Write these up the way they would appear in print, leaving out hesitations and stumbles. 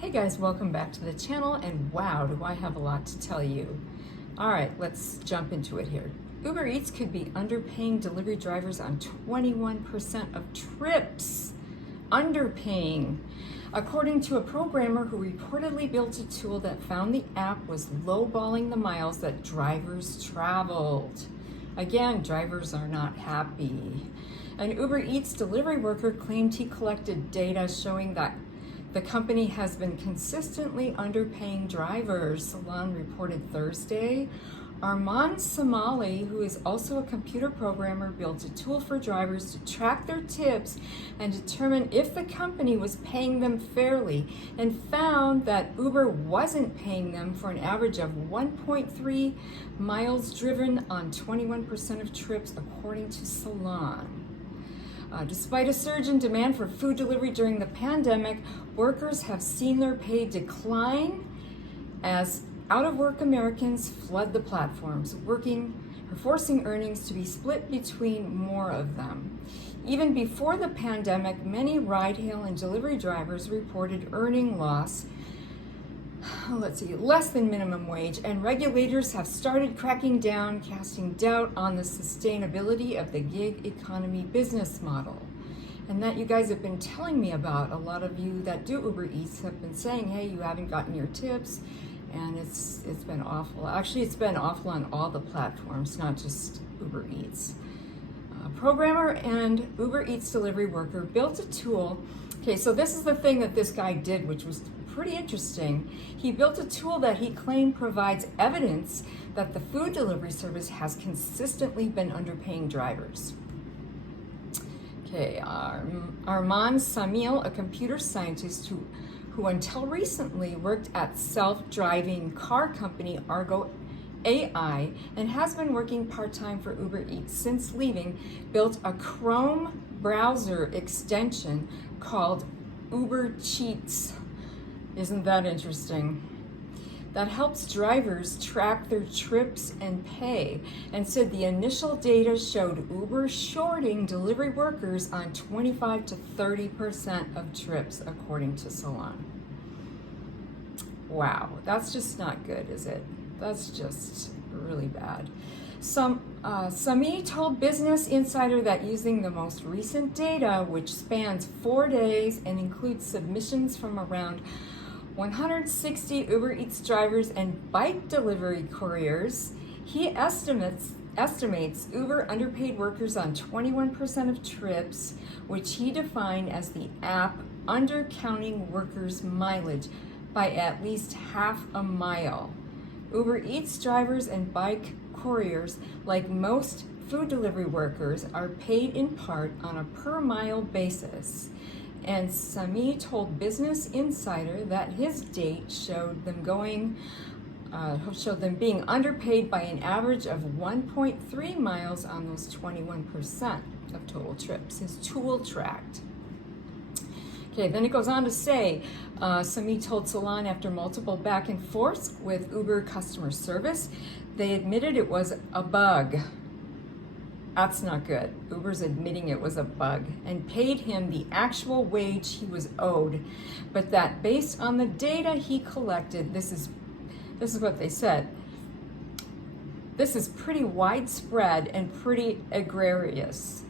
Hey guys, welcome back to the channel, and wow, do I have a lot to tell you. All right, let's jump into it here. Uber Eats could be underpaying delivery drivers on 21% of trips. Underpaying. According to a programmer who reportedly built a tool that found the app was lowballing the miles that drivers traveled. Again, drivers are not happy. An Uber Eats delivery worker claimed he collected data showing that the company has been consistently underpaying drivers, Salon reported Thursday. Arman Somali, who is also a computer programmer, built a tool for drivers to track their tips and determine if the company was paying them fairly, and found that Uber wasn't paying them for an average of 1.3 miles driven on 21% of trips, according to Salon. Despite a surge in demand for food delivery during the pandemic, workers have seen their pay decline as out-of-work Americans flood the platforms, forcing earnings to be split between more of them. Even before the pandemic, many ride-hail and delivery drivers reported earning loss, less than minimum wage, and regulators have started cracking down, casting doubt on the sustainability of the gig economy business model. And that you guys have been telling me about. A lot of you that do Uber Eats have been saying, hey, you haven't gotten your tips, and it's been awful. Actually, it's been awful on all the platforms, not just Uber Eats. Programmer and Uber Eats delivery worker built a tool. Okay, so this is the thing that this guy did, which was pretty interesting. He built a tool that he claimed provides evidence that the food delivery service has consistently been underpaying drivers. Okay, Arman Samil, a computer scientist who until recently worked at self-driving car company Argo AI and has been working part-time for Uber Eats since leaving, built a Chrome browser extension called ubereats. Isn't that interesting? That helps drivers track their trips and pay, and said the initial data showed Uber shorting delivery workers on 25 to 30% of trips, according to Salon. Wow, that's just not good, is it? That's just really bad. Sami told Business Insider that using the most recent data, which spans 4 days and includes submissions from around 160 Uber Eats drivers and bike delivery couriers, he estimates Uber underpaid workers on 21% of trips, which he defined as the app undercounting workers' mileage by at least half a mile. Uber Eats drivers and bike couriers, like most food delivery workers, are paid in part on a per mile basis. And Sami told Business Insider that his date showed them being underpaid by an average of 1.3 miles on those 21% of total trips. His tool tracked. Okay, then it goes on to say, Sami told Salon after multiple back and forths with Uber customer service, they admitted it was a bug. That's not good. Uber's admitting it was a bug and paid him the actual wage he was owed, but that based on the data he collected, this is what they said. This is pretty widespread and pretty egregious.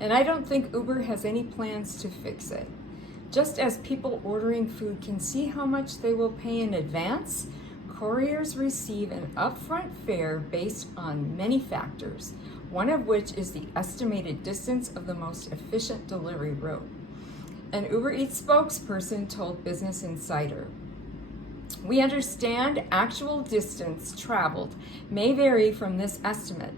And I don't think Uber has any plans to fix it. Just as people ordering food can see how much they will pay in advance, couriers receive an upfront fare based on many factors, one of which is the estimated distance of the most efficient delivery route. An Uber Eats spokesperson told Business Insider, "We understand actual distance traveled may vary from this estimate,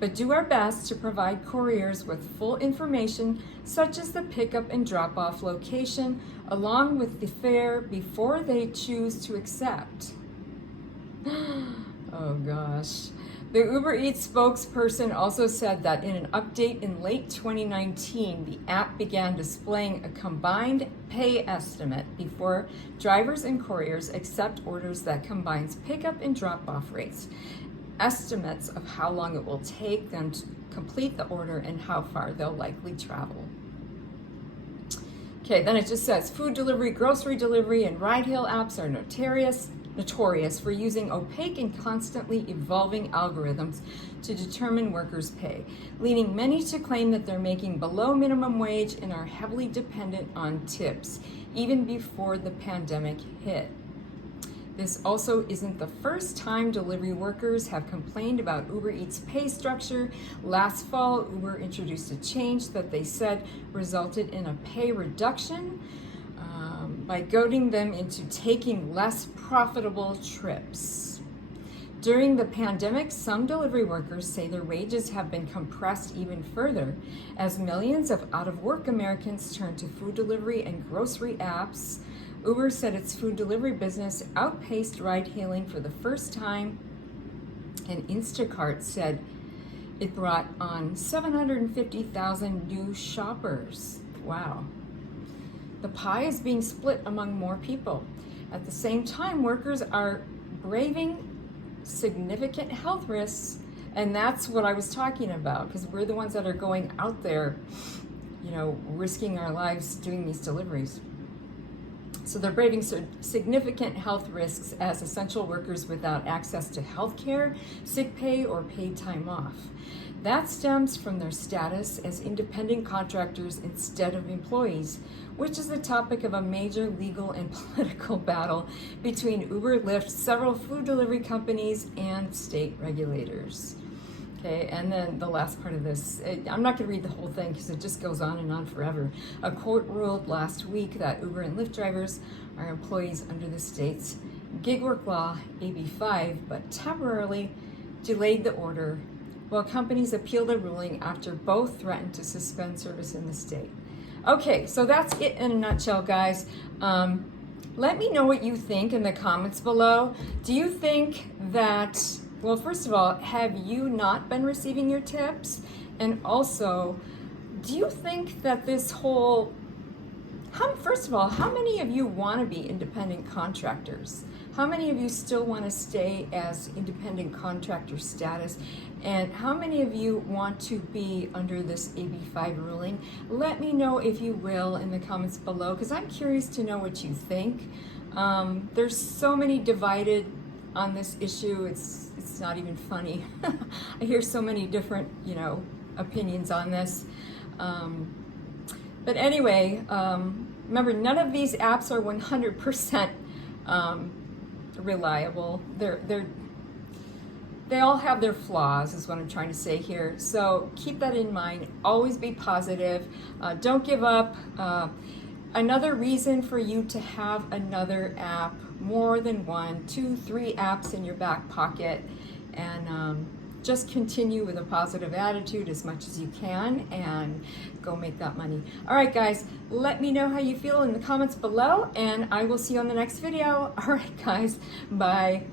but do our best to provide couriers with full information such as the pickup and drop-off location, along with the fare before they choose to accept." Oh gosh. The Uber Eats spokesperson also said that in an update in late 2019, the app began displaying a combined pay estimate before drivers and couriers accept orders that combines pickup and drop-off rates, estimates of how long it will take them to complete the order and how far they'll likely travel. Okay, then it just says food delivery, grocery delivery, and ride-hail apps are notorious for using opaque and constantly evolving algorithms to determine workers' pay, leading many to claim that they're making below minimum wage and are heavily dependent on tips, even before the pandemic hit. This also isn't the first time delivery workers have complained about Uber Eats' pay structure. Last fall, Uber introduced a change that they said resulted in a pay reduction by goading them into taking less profitable trips. During the pandemic, some delivery workers say their wages have been compressed even further as millions of out-of-work Americans turn to food delivery and grocery apps. Uber said its food delivery business outpaced ride-hailing for the first time, and Instacart said it brought on 750,000 new shoppers. Wow. The pie is being split among more people. At the same time, workers are braving significant health risks, and that's what I was talking about, because we're the ones that are going out there, risking our lives doing these deliveries. So they're braving significant health risks as essential workers without access to health care, sick pay, or paid time off. That stems from their status as independent contractors instead of employees, which is the topic of a major legal and political battle between Uber, Lyft, several food delivery companies, and state regulators. Okay, and then the last part of this, I'm not going to read the whole thing because it just goes on and on forever. A court ruled last week that Uber and Lyft drivers are employees under the state's gig work law, AB 5, but temporarily delayed the order while companies appeal the ruling after both threatened to suspend service in the state. Okay, so that's it in a nutshell, guys. Let me know what you think in the comments below. Do you think that, well, first of all, have you not been receiving your tips? And also, do you think that this whole, first of all, how many of you want to be independent contractors? How many of you still want to stay as independent contractor status? And how many of you want to be under this AB 5 ruling? Let me know, if you will, in the comments below, because I'm curious to know what you think. There's so many divided on this issue, it's not even funny. I hear so many different, opinions on this. But anyway, remember, none of these apps are 100% reliable. They all have their flaws, is what I'm trying to say here. So keep that in mind. Always be positive. Don't give up. Another reason for you to have another app, more than 1, 2, 3 apps in your back pocket, and just continue with a positive attitude as much as you can and go make that money. All right, guys, let me know how you feel in the comments below, and I will see you on the next video. All right, guys, bye.